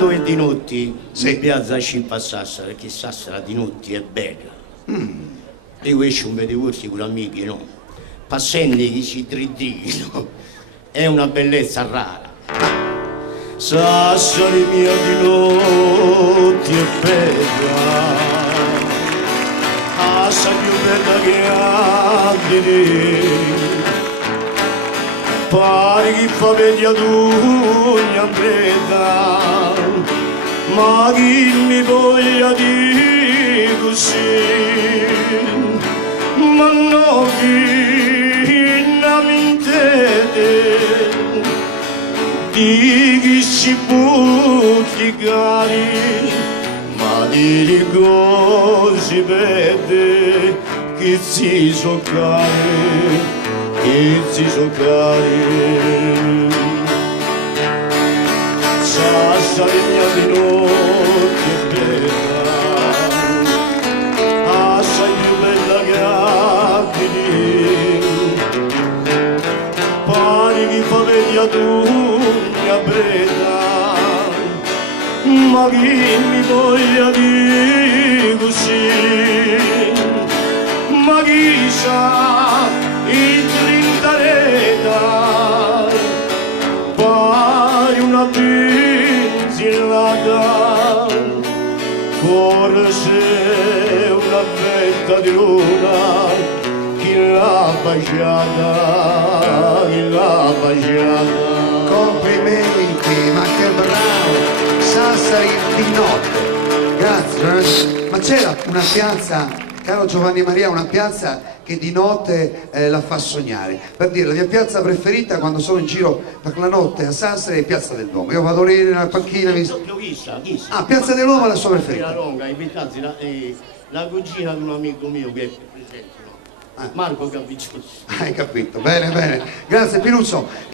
quando è di notte Sì. in piazza ci fa Sassara, perché Sassara di notte è bella. E questo un vede corsi con amici, no? Passende che si driddino, è una bellezza rara. Sassari mia di notte è bella, assai più bella che altri. Pare che fa media d'ugna preta, ma chi mi voglia di così, ma no chi non mi intende, di chi si butti cari, ma di cose vede che si so cari. Che si so cari, Sassari mia di notte è bella, assai più bella che abiti, pare che fa media d'ugna preta, ma chi mi voglia di così, ma chi sa il Trintareta pare una pinzellata, forse una fetta di luna, chi l'ha baciata, chi l'ha baciata. Complimenti, ma che bravo! Sassari di notte. Grazie. Ma c'era una piazza, caro Giovanni Maria, una piazza che di notte la fa sognare. Per dire, la mia piazza preferita quando sono in giro per la notte a Sassari è Piazza del Duomo. Io vado lì nella panchina. Ah, Piazza del Duomo è la sua preferita. La cugina di un amico mio che è presente, no? Marco Capicciucci. Hai capito, bene, bene. Grazie Pinuzzo.